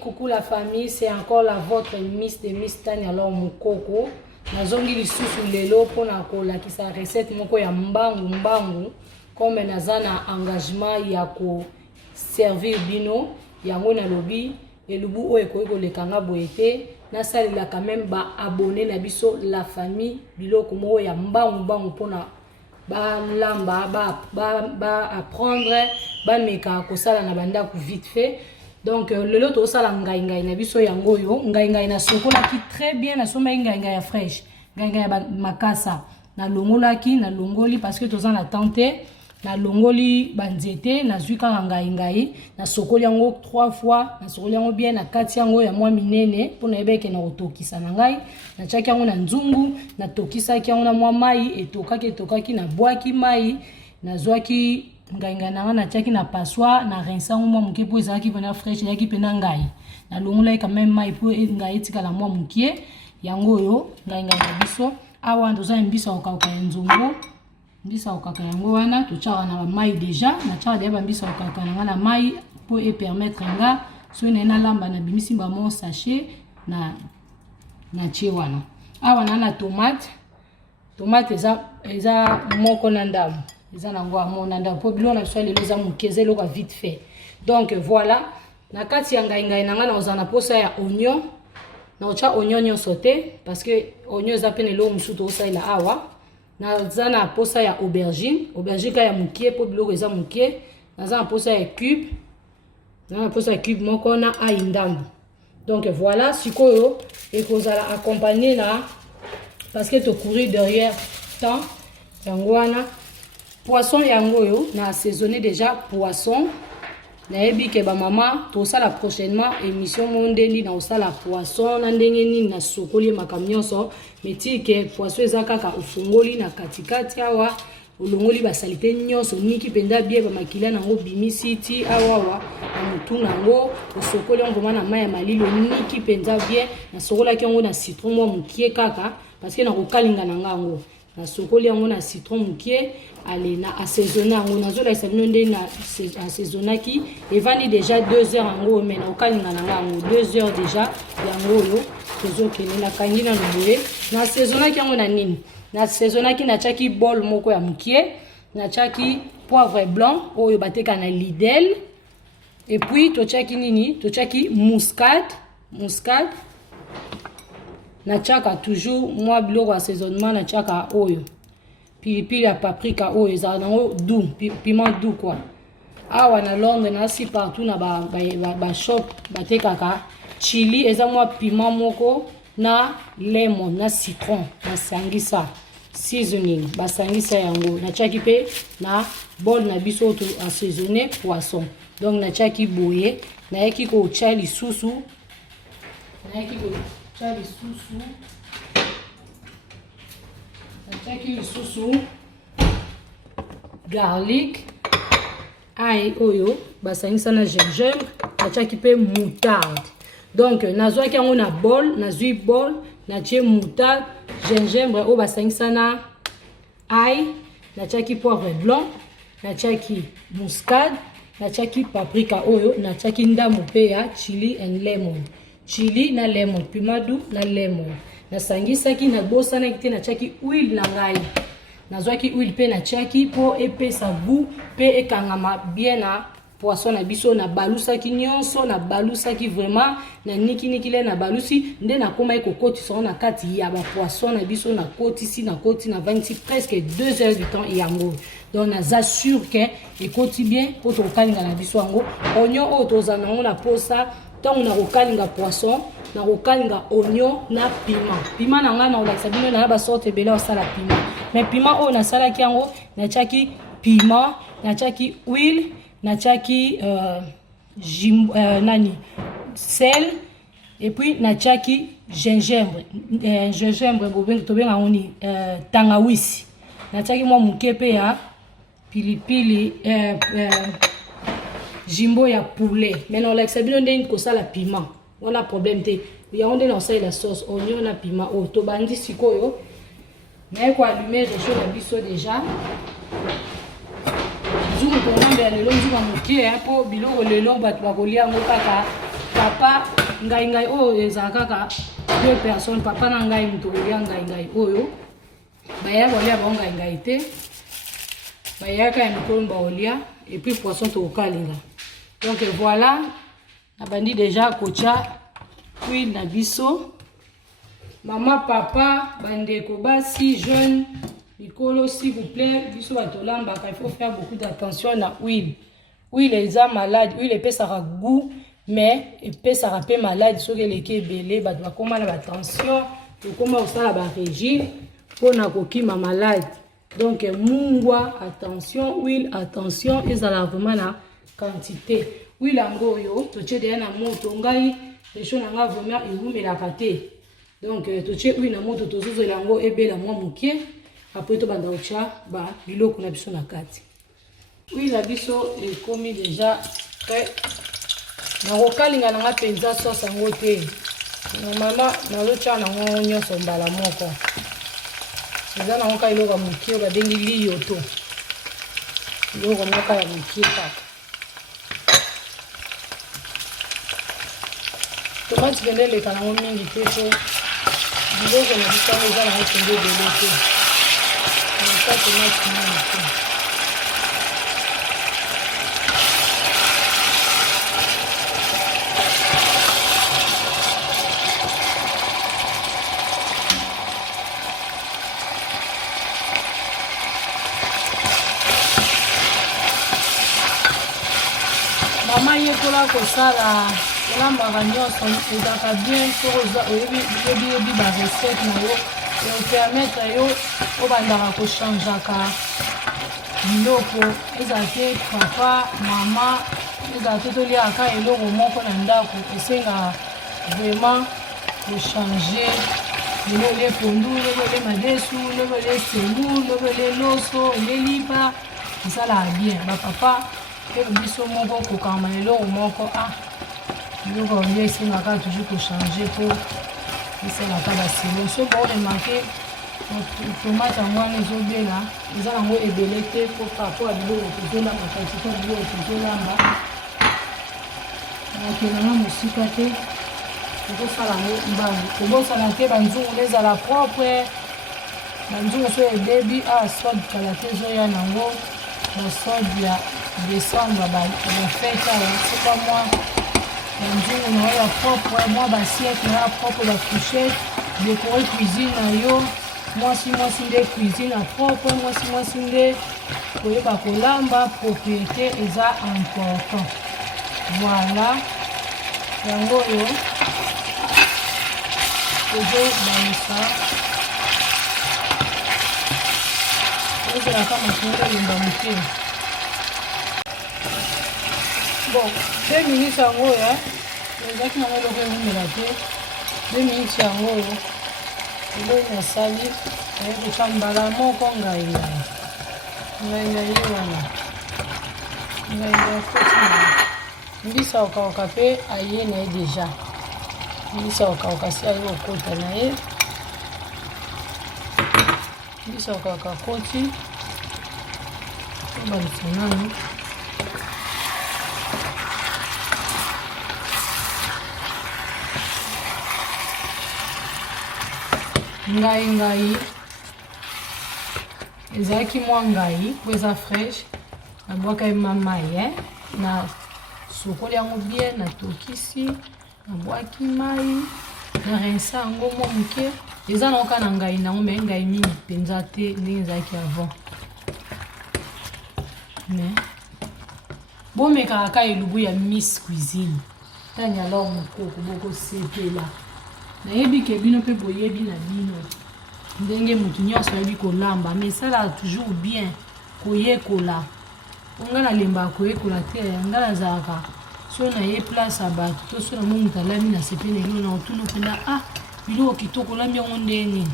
coucou la famille, c'est encore la votre Miss de Miss Tani alors Mukoko. Nazongi lisusu lelo pona kola ki sa recette moko ya mbangu comme nazana engagement ya ko servir bino yango na lobi elubu oyo ko lekanga boyete na salila quand même ba abonné na biso la famille biloko moko ya mbangu pona ba lamba ba apprendre ba meka ko sala na banda ku vite fait. Donc le lot to sala ngai na biso yango yo ngai na sokola ki très bien na soma ngai ya fraîche ngai ya makasa na longola ki na longoli parce que tozan la tenter na longoli banzete na zuika ngai na sokoli yango 3 fois na sokoli yango bien na kati yango ya mwa minene pona ebeke na otokisa na ngai na chaki yango na nzungu na tokisa ki yango na mwa mai etokaki na bwaki mai na zwaki ngai nanga na chaki na passoir na rinsa mwa muke po ezaki pena fraîche yaki pena ngai na longola quand même mai po ngai etika la mwa muke yango yo ngai na biso awa ndoza mbisa okauka nzungu mbisa okauka yango wana to chara na mai déjà na chara de mbisa okauka na mai po e permettre nga so na lamba na bimisi ba mon sachet na tie wana awa na tomate eza moko na ndamu eza nango amona nda po bilo na swali leza mukeze loka vite fait. Donc voilà na kati ya ngai nanga na ozana posa ya oignon na ocha oignon sauté parce que oignon za pene lo musuto osaila awa na zana posa ya aubergine ka ya mukie po bilo eza mukie na zana posa ya cube na posa ya cube moko na aindambu. Donc voilà sikoyo ekozala accompagner na parce que to courir derrière tant yango wana poisson yango yo na assaisonné déjà poisson na ebi ke ba mama to sala prochainement émission mondeli na osala poisson na ndenge nini na sokoli makamnyonso metike poisson ezakaka ofungoli na katikati awa olongoli ba salite nyonso niki penda bie ba makila nango bimisi ti awa na mutu nango osokoli ngoma na maya malilo niki penda bie na sokola ki ngo na citron mo mukie kaka parce que na kokalinga na ngango na sokoli yango na citron mukie allez na assaisonner yango nazo la sabino nde na assaisonnaki evani déjà 2 heures yango mais na okalinga na yango 2 heures déjà yango yo tozo kene na kangi na loboye na assaisonnaki yango na nini na assaisonnaki na chaki bol moko ya mukie na chaki poivre blanc oyo bateka na Lidl et puis to chaki nini to chaki muscade na chaka toujours moi biloko assaisonnement na chaka oyo pilipili ya paprika oyo ezala nango doux piment doux quoi awa na Londres na si partout na ba shop batekaka chili eza mwa piment moko na lemon na citron na sangisa seasoning basangisa yango na chaki pe na bol na biso to assaisonner poisson. Donc na chaki boye na yaki ko chali susu Chaki lisusu garlic ail oyo basangisa na gingembre achaki pe moutarde. Donc nazwaki yango na bol nazwi bol na tie moutarde gingembre o basangisa na ail na chaki poivre blanc na chaki muscade na chaki paprika oyo na chaki ndamu pe ya chili and lemon chili na lemon piment doux na lemon na sangisaki na bosana kite na chaki huile na ngai nazwaki huile pe na chaki po epesa goût pe ekangama bien na poisson na biso na balusaki nyonso na balusaki vraiment na niki le na balusi nde na koma ekokotisa na kati ya ba poisson na biso na koti na 20 presque 2 heures du temps yango. Donc naza sûr que ekoti bien po to kalinga na biso yango oignon o tozana ngo na posa tant na kokalinga poisson na kokalinga oignon na piment na nga na olakisa bino na ba sorte bela osala piment mais piment o na sala ki yango na chaki piment na chaki huile na chaki sel et puis na chaki gingembre tobenga ngoni tangawisi na chaki mwa muke pe ya pilipili jimbo ya poulet mais non l'exabino ndeni ko sala piment on a problème te ya onde na osala la sauce oignon na piment o to bandi sikoyo mais ko allumer réchaud na biso déjà nzungu to ngombe lelo nzungu mukie po biloko lelo bato bakolia ngo kaka papa ngai oyo ezalaka kaka 2 personnes papa na ngai moto olia ngai oyo baya kolia bango ngai te bayaka ya mikolo baolia et puis poisson tokokalinga donc voilà nabandi déjà kotia huile na biso maman papa bandeko basi jeune mikolo s'il vous plaît biso batolambaka il faut faire beaucoup d'attention na huile eza malade huile epesaka goût mais epesaka pe malade soki eleki ebele bato bakoma na batension tokoma kosala barégime mpona kokima malade donc mungwa attention huile attention ezala vraiment na quantité huile yango oyo totie deya na moto ngai lesho na nga vraiment ewumelaka te donc totie huile na moto tozozela yango ebela mwa moke après tobanda kotia biloko na biso na kati huile na biso ekomi déjà prêt nakokalinga nanga mpenza sauce yango te normalement nazotia nango nyonso mbala moko eza nango ka eloko ya mokie babengi liyoto eloko moko ya mokie kaka tomate pende eleka nango mingi te po biloko na biso yango eza nango pende ebele te naka tomate mingi te mama yekola kosala olambaka nyonso ezalaka bien soko oyebi barecette na yo eopermettre yo obandaka kochangeaka biloko ezala te papa mama ezala te toliaka eloko moko na ndako esengaka vraiment kochange lelo ole pondu lelo ole madesu lelo ole selu lelo ole loso ole lipa esalaka bien bapapa pe biso moko kokama eloko moko biloko olia esengaka toujours kochange po esalaka baselo so baoremake tomate yango wana ezobela eza nango ebele te po rapport ya biloko tozolamba quantité ya biloko tozolamba nakelanga mosika te tozosala yango mbangu tobosana te banzungu ezala propre banzungu so ebebi sod kala te ezoya nango basod ya décembre bafete awa soka mwa banzungu na yo ya propre mwa basiete na ya propre bafouchette décore cuisine na yo mwasi nde cuisine ya propre mwasi nde koyeba kolamba propriété eza important voilà yango oyo tozobanisa ezalaka matunga elemba moke bon 2 minutes yango oyo ezalaki nango eloko ewumela te 2 minutes yango oyo eloi nasali aye koka mbala moko ngai ye wana ngai koti na mbisa okauka mpe aye na ye deja mbisa okauka si aye okota na ye mbisa okauka koti obalisa nani ngai ezalaki mwa ngai po eza fraîche nabwaka ye mamai na sokoli yango bien natokisi nabwaki mai na rince yango mwa moke eza naoka na ngai nango me ngai mingi mpenza te ndenge ezalaki avant mais bomekaka ka elubu ya Miss Cuisine tani alors mokoko bokosepela nayebi ke bino mpe boyebi na bino ndenge motu nyonso ayebi kolamba mais esalaka toujours bien koyekola nga nalembaka koyekola te nga nazalaka so naye place ya bato to so na moto alami na sepele eloko na otuna mpenda biloko kitoko olambi yango ndenge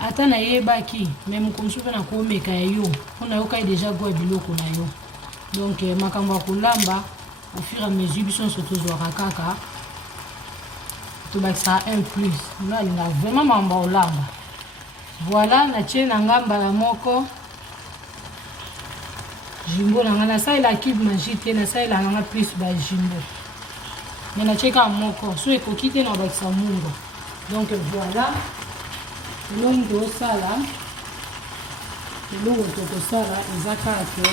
ata nayebaki me mokomisi mpe nakomeka ya yo mpo nayokai deja goya biloko na yo donc makambo ya kolamba au fur et à mesure biso nyonso tozwaka kaka tobakisaka un plus nga alingaka vraiment makambo ya kolamba voilà natie na nga mbala moko jimbo na nga nasalela cube magie te nasalela nanga plus ba jimbo mais na cheka moko so ekoki te na bakisa mungo. Donc voilà elongi tosala eloko tokosala eza kaka ke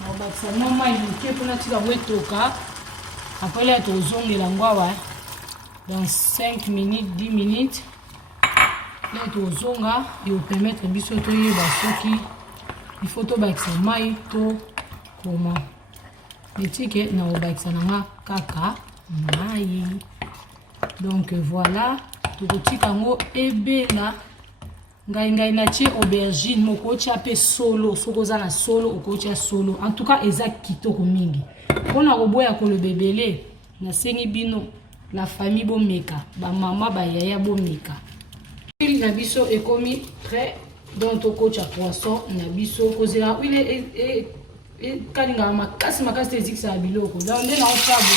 nabakisa mwa mai moke mpona tika yango etoka après là tozongela yango awa dans 5 minutes 10 minutes là tozonga eopermettre biso toyeba soki il faut tobakisa mai to koma etike na obakisa nanga kaka mai. Donc voilà tokotika yango ebela ngai na tie aubergine moko tia pe solo soko za na solo okotia solo. En tout cas eza kitoko mingi mpona koboya kolobebele na sengi bino la famille bomeka ba mama ba yaya bomeka huile na biso ekomi prêt. Donc tokotia poisson na biso kozela huile e kalinga makasi te ezikisa biloko. Donc nde na osabo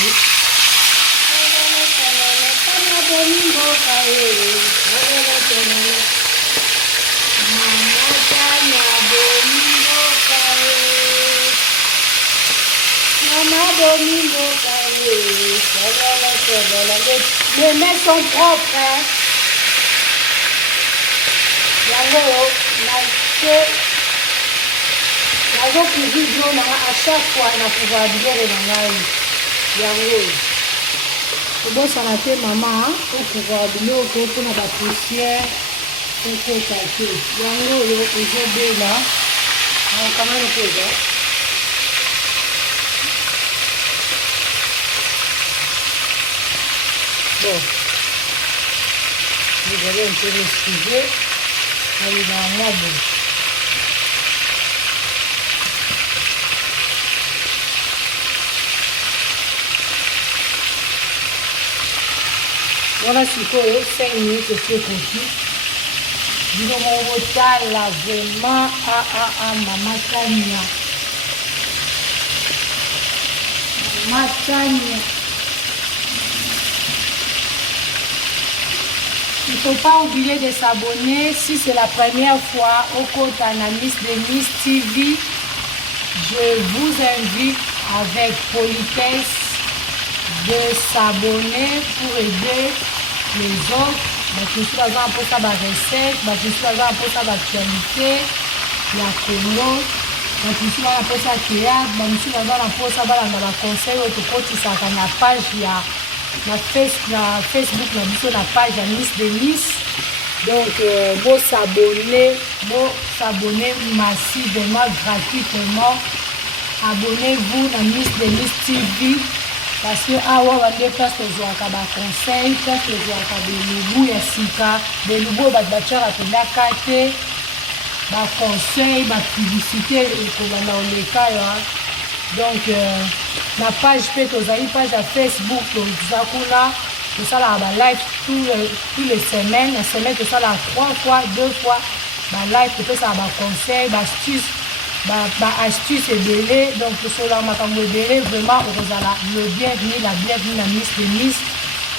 les mains sont propres, hein. À chaque fois, on a pouvoir bon, ça n'a été maman, pour pouvoir dire qu'on a la poussière, on peut calquer. Yango, aujourd'hui là, on a quand même un peu ça. Bon, vous allez un peu m'excuser, allez dans moi bon. Voilà, c'est quoi, 5 minutes, c'est conçu. Dis-moi, mon retard là, vraiment, maman Tania. Maman Tania. Il ne faut pas oublier de s'abonner. Si c'est la première fois au compte Analyse de Miss TV, je vous invite avec politesse de s'abonner pour aider les autres. Je suis là pour ça, la recette, je suis là pour ça, l'actualité, la Congo, je suis là pour ça, théâtre, je suis là pour ça, la conseil, ça la page, la Facebook, la page à Miss de Miss. Donc, vous s'abonner massivement, gratuitement. Abonnez-vous à Miss de Miss TV. Parce que awa wande place tozwaka ba conseil, place tozwaka belubu ya sika, belubu batbachara tondaka te, ba conseil, ba publicité ekobanda oleka ya. Donc na page pe tozali page ya Facebook tozakula, tosala ba live tous les semaines, la semaine tosala 3 fois, 2 fois ba live tosala ba conseil, ba astuce. Astuce et délai, donc sur la makambo délai, vraiment le bienvenu, la bienvenue à Miss de Miss.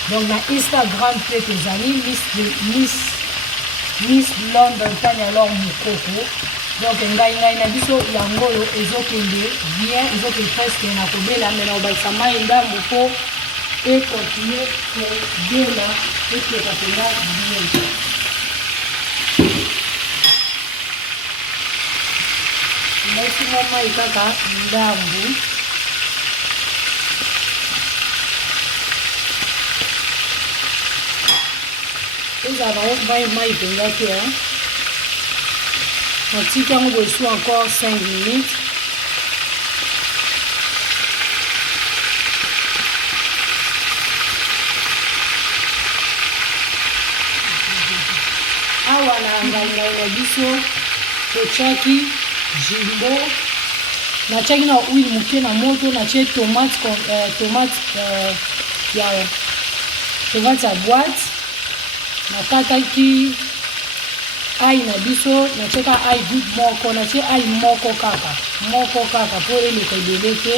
Donc na Instagram peut aux amis Miss London Tania alors Mukoko. Donc ngai na biso yangolo ezokende bien, ezokende presque na kobela mais na obakama inda moko et continuer pour bien là et que ça bien. Merci maman ikaka ndambu. Nous avons vraiment été là. On tient qu'on reçoit encore 5 minutes. Awana nganga biso tochaki jimbo na chaki na huile muke na moto na tie tomate ya boîte na kataki ai na biso na cheka ai good moko na tie ai moko kaka po eleka ebele te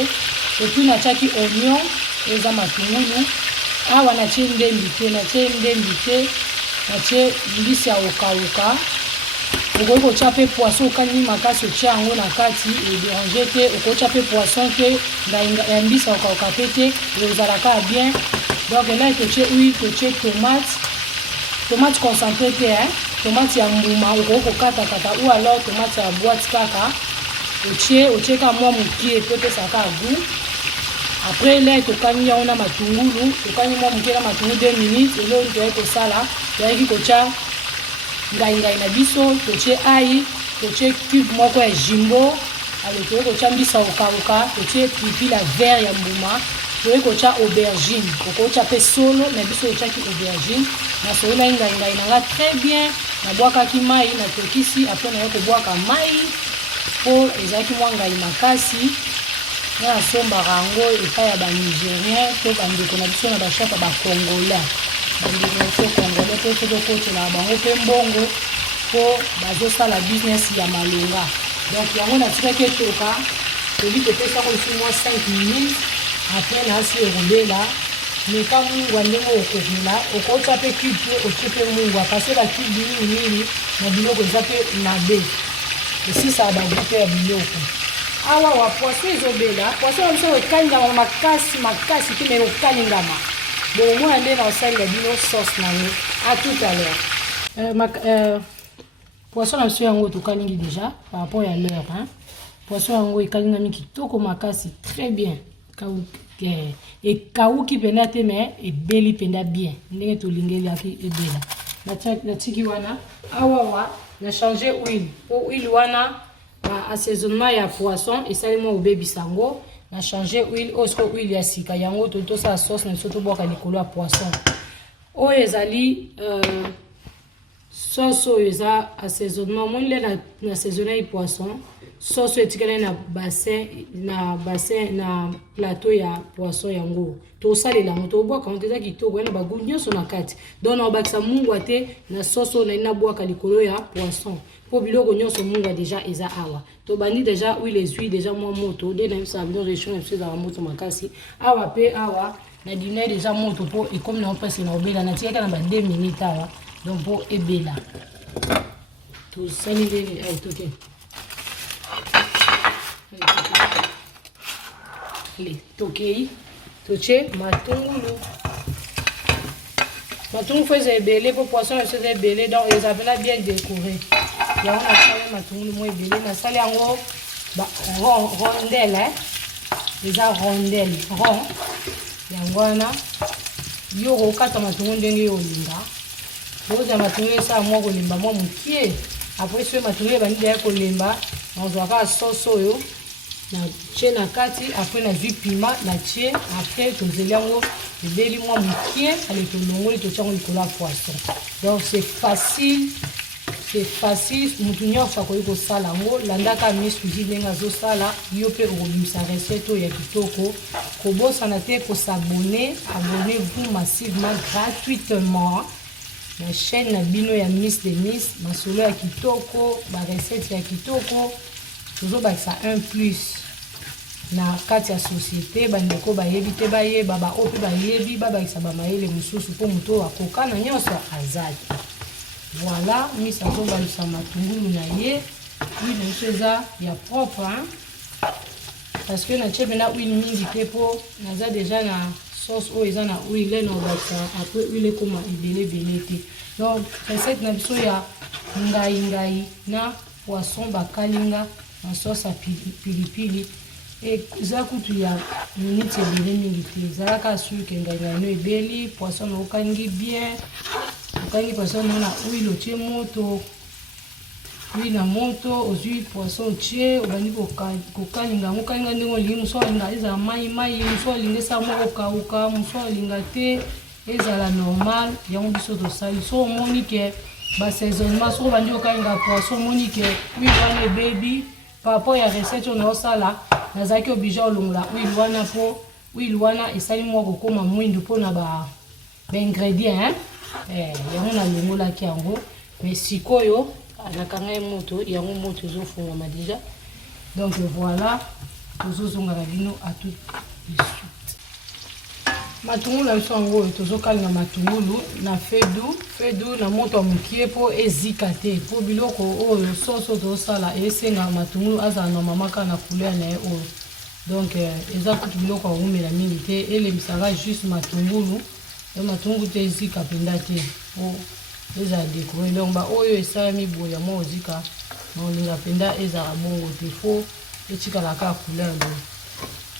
et puis na chaki oignon eza matungulu awa na tie ndembi te na tie mbisi ya okauka okoki kotia mpe poisson okalingi makasi otia yango na kati edérange te, okoki kotia mpe poisson te ya mbisi okauka mpe te ezalaka bien. Donc là totie huile, totie tomate concentré te, tomate ya mbuma okoki kokatakata ou alors tomate ya boîte kaka otie ka mwa mokie po epesaka goût. Après là tokangi yango na matungulu, tokangi mwa mokie na matungulu 2 minutes. Eloko toyei kosala toyaki kotia ngai na biso, totie ail, totie cube moko ya jimbo, ale toyei kotia mbisa okauka, totie pilipili ya vert ya mbuma, toyei kotia aubergine, okotia mpe solo na biso otiaki aubergine. Nasololaki ngai nanga très bien, nabwakaki mai natokisi. Après naye kobwaka mai po ezalaki mwa ngai makasi. Nasombaka yango epai ya banigérien to bandeko na biso na bashapa bacongolais, bandeko na biso congolais mpe tozokotela bango mpe mbongo po bazosala business ya malonga. Donc yango natikaki etoka tobi topesako lisu mwa 5 minutes. Après nasi ekobela meka mungwa ndenge okokela okotia mpe cube mpe otie mpe mungwa parce que bacube mingi na biloko eza mpe mabe esisaka bagu mpe ya biloko. Awa wa poisson ezobela, poisson biso ekalingama makasi te mais okalingama. Bon moi nde na osalela bino sauce na yo. À tout à l'heure. Poisson na biso yango tokalingi déjà par rapport à l'heure, poisson yango ekalingami kitoko makasi très bien. Ekauki penda te mais ebeli penda bien. Ndenge tolingeli afi ebela. Natiki wana awa na changer huile. Po huile wana assaisonnement ya poisson esali mo obebisa yango na changer huile osko huile ya sika yango tosala sauce na soto boka likolo ya poisson. Oyo ezali sauce oyo eza assaisonnement monile na assaisonner poisson. Sauce etikala na bassin na plateau ya poisson yango. Tosalela yango toboka yango eza kitoko na bagu nyonso na kati. Donc na bakisa mungwa te na sauce oyo na boka likolo ya poisson. Po biloko nyonso mungwa déjà eza awa. To bandi déjà huile ezui déjà mwa moto de na bisa bino région na bisa za moto makasi. Awa pe awa na dîner déjà moto po et comme na passe na obela na tiaka na ba 2 minutes awa. Donc po ebela. To salile ay toke. Allez, tokei. Toche matungulu. Matungulu faisait belé pour poisson et c'est belé donc ils avaient bien décoré. Il y a un salé matungulu moins belé, na salé en rondelle, les a rondelle, rond. Yangwana yo kata matungulu ndenge olinga. Boza matungulu sa mwa kolimba mwa mukie. Après ce matungulu bandi ya kolimba, on doit sauce oyo. Na tie na kati après na jus piment na tie après tozeli yango ebeli mwa mukie ale tolongoli totiango likolo ya poisson. Donc c'est facile mutu nyonso akoki kosala yango landaka Miss Cuisine ndenge azosala yo mpe okobimisa recette oyo ya kitoko. Kobosana te kosabone, abonnez-vous massivement gratuitement na chaîne na bino ya Miss de Miss masolo ya kitoko ba recette ya kitoko. Toujours ça un plus na kati ya société bandeko bayebi te bayeba ba opi bayebi babakisa ba mayele mususu po muto akoka na nyonso azali. Voilà, misa tomba lusa matungulu na ye. Huile nsoza ya propre parce que na chebe na huile mingi te po naza déjà na sauce oyo eza na huile na obakisa après huile koma ebele te. Donc recette na biso ya ngai na poisson bakalinga en sauce à pilipili et za kutu ya minute ebele mingi te ezalaka sur ke ngai ebeli poisson okangi bien okangi poisson na huile otie moto huile na moto ozui poisson otie obandi kokalinga ngo kalinga ndenge olingi moso olinga ezala mai moso olinga esa moko kauka moso olinga te ezala normal yango biso tosali so omoni ke basaisonnement so obandi okalinga poisson omoni ke huile wana baby par rapport à recette on a sala nazaki obligé olongola huile wana po huile wana esali moko koma mwindu po na ba ingrédients yango na longola ki yango mais sikoyo nakanga moto yango moto zofungama déjà donc voilà tozozonga na bino à tout de suite. matungulu na biso yango tozokalinga matungulu na fedu na moto mokie po ezika te po biloko oyo soso tozosala esenga matungulu azala na mamaka na couleur na ye oyo donc eza kutu biloko aumela mingi te elemisaka juste matungulu matungulu te ezika penda te po ezala décoré donc ba oyo esalami boye ya mwa ozika na olinga penda ezala bongo te fo etikala kaka couleur boye.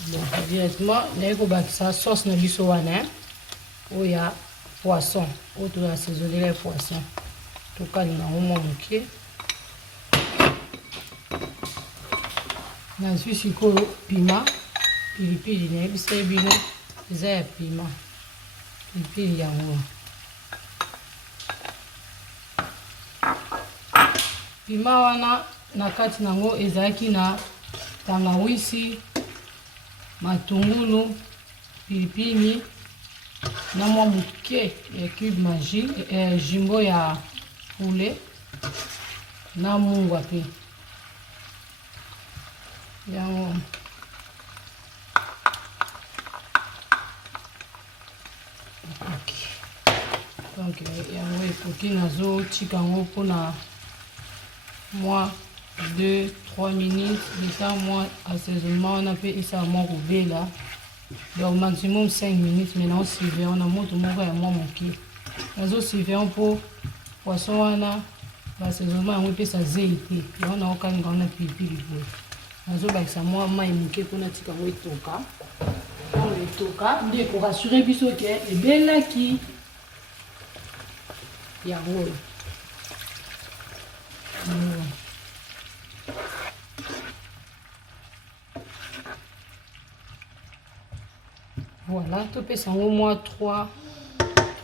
Donc directement naye kobakisa sauce na biso wana oyo ya poisson oyo toassaisonner poisson tokalinga yango mwa moke nazwi sikoyo pima pilipili nayebisa bino eza ya pima pilipili yango pima wana na kati nango ezalaki na tangawisi matungulu pilipili na mwa moke ya cube magie jimbo ya poulet na mungwa pe yango donc yango ekoki nazotika yango mpona mwa 2-3 minutes leta mwa assaisonnement wana mpe esala mwa kobela donc maximum 5 minutes mais naosivre wana moto moko ya mwa moke nazosivre mpo poisson wana baassaisonnement yango epesa zei te yango naokalinga wana pilipili boye nazobakisa mwa mai moke mpona tika yango etoka ntango etoka nde ekorassure biso ke ebelaki yango voilà topesa yango mwa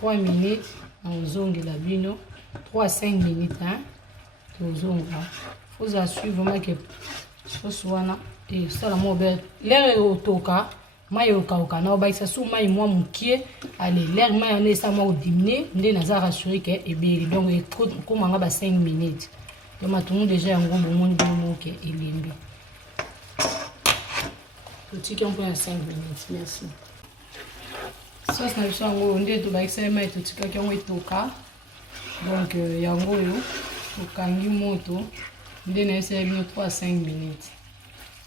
3 minutes naozongela bino 3-5 minutes tozonga foza suivre make sosi wana esala mwa obele lere otoka mai okauka na obakisa su mai mwa mokie ale lere mai wana esala mwa odimine nde naza rassure ke ebeli donc ekomanga ba 5 minutes to matungulu deja yango bomoni bino moke elembi totiki mpo ya 5 minutes merci. Sauce na biso yango nde tobakisa mai totikaki yango etoka donc yango oyo tokangi moto nde naesala bino 3-5 minutes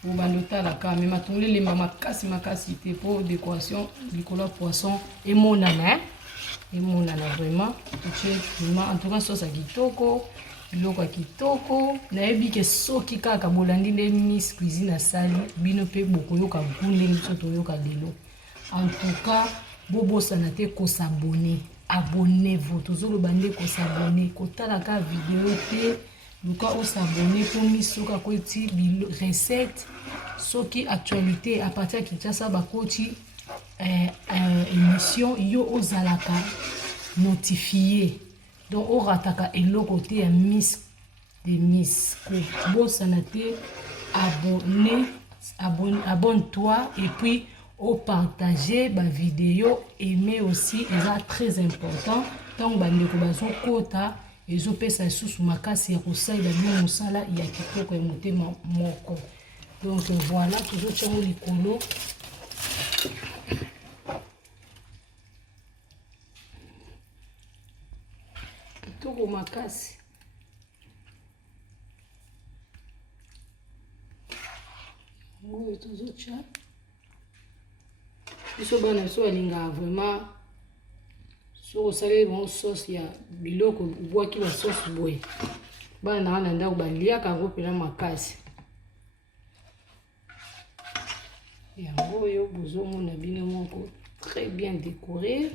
obanda otalaka me matungulu elemba makasi te mpo décoration likolo ya poisson emonana vraiment totie piment en tout cas sauce ya kitoko biloko ya kitoko nayebi ke soki kaka bolandi nde Miss Cuisine asali bino mpe bokoyoka goût ndenge biso toyoka lelo. En tout cas bobosana te kosabone abonnez-vous tozoloba nde kosabone kotalaka video te luka osabone po misoka koti recette soki actualité à partir ya Kinshasa bakoti émission yo ozalaka notifié donc orataka eloko te ya Miss de Miss kobosana te abonne-toi et puis au partager ba vidéo aimer aussi est très important tant bandeko bazo kota ezopesa lisusu makasi ya kosalela bino mosala ya kitoko ya motema moko donc voilà tozotia ngo likolo kitoko makasi ngoyo tozotia biso bana biso balingaka vraiment so osali bon sauce ya biloko obwaki ba sauce boye bana wana ndako baliaka yango mpena makasi yango oyo bozomona bino moko très bien décoré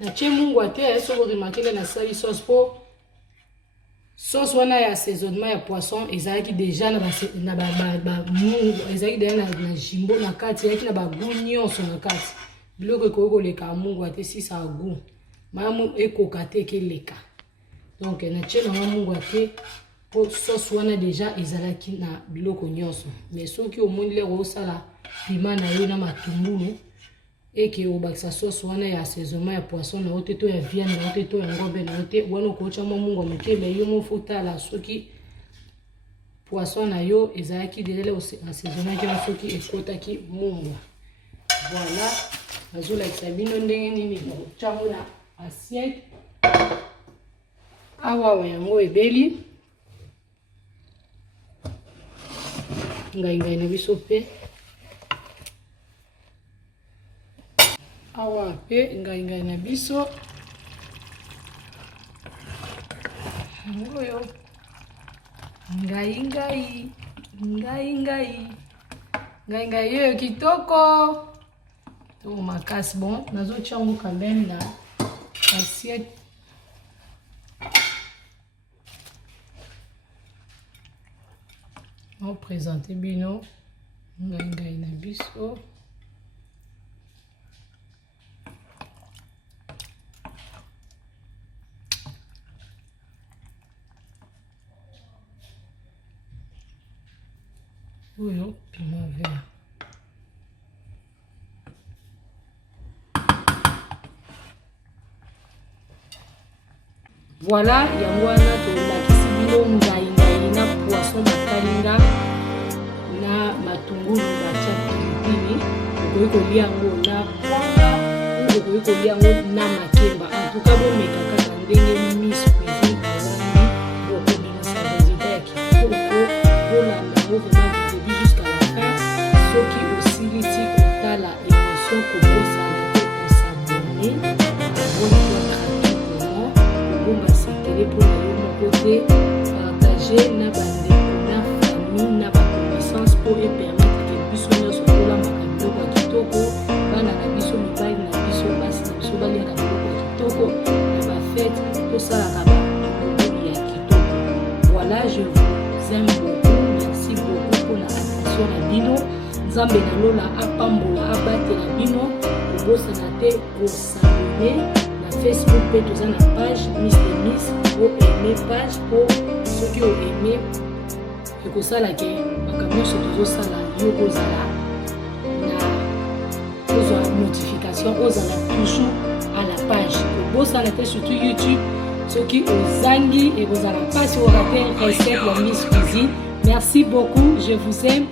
natie mungwa te so boremarkele nasali sauce po sauce wana ya assaisonnement ya poisson ezalaki déjà na mungu ezalaki deja na jimbo na kati ezalaki na bagoût nyonso na kati biloko ekoki koleka mungu te si sa goût malamu ekoka te ekeleka donc natie nango mungu te po sauce wana déjà ezalaki na biloko nyonso mais soki omoni lero osala piment na yo na matungulu eke obakisa sauce wana ya assaisonnement ya poisson na ote to ya viande na ote to ya ngombe na ote wana okocha mwa mungu moke me yo mofutala soki poisson na yo ezalaki déjà assaisonnaki na soki ekotaki mungu voilà azolakisa bino ndenge nini nakotyango na assiette. Awa yango ebeli ngai na biso pe. Awa pe ngai na biso ngoyo ngai yo kitoko to makasi. Bon nazotia ngo quand même na assiette. On présente bino ngai na biso. Oyo piment vert. Voilà, yango wana tolakisi bino ngai na poisson bakalinga na matungulu batia pilipili. Okoki kolia yango na kwanga, okoki kolia yango na makemba. En tout cas bomeka kaka ndenge Miss Cuisine ezali bokobimisa resultat ya kitoko kolanda yango vraiment du début jusqu'à la fin. Soki osilisi kotala émission kobosana te osabone gratuitement kobomba sekele mpona yo moko te, partager na bandeko na famille na baconnaissance mpo epermettre ke biso nyonso tolamaka biloko ya kitoko, bana na biso mibali na biso basi na biso baliaka biloko ya kitoko na bafete tosalaka babiloko ya kitoko. Voilà, je vous aime beaucoup, merci beaucoup mpona attention na bino. Nzambe na lola apambola abatela bino kobosana te kosabone na Facebook pe toza na page Miss Demis oaime page po soki oaime ekosala ke makambo nyonso tozosala yo kozala na kozwa notification, ozala toujours à la page. Kobosana te surtout YouTube soki ozangi ekozala mpasi orate recette ya Miss Cuisine. Merci beaucoup, je vous aime.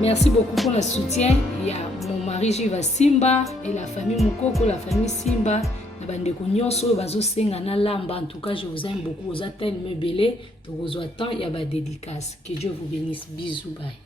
Merci beaucoup pour le soutien. Il y a mon mari Jiva Simba et la famille Mukoko, la famille Simba. Bandeko nyonso bazo senga na lamba. En tout cas, je vous aime beaucoup. Vous attendez me belé, donc vous attendez, il y a ba dédicace. Que Dieu vous bénisse. Bisous, bye.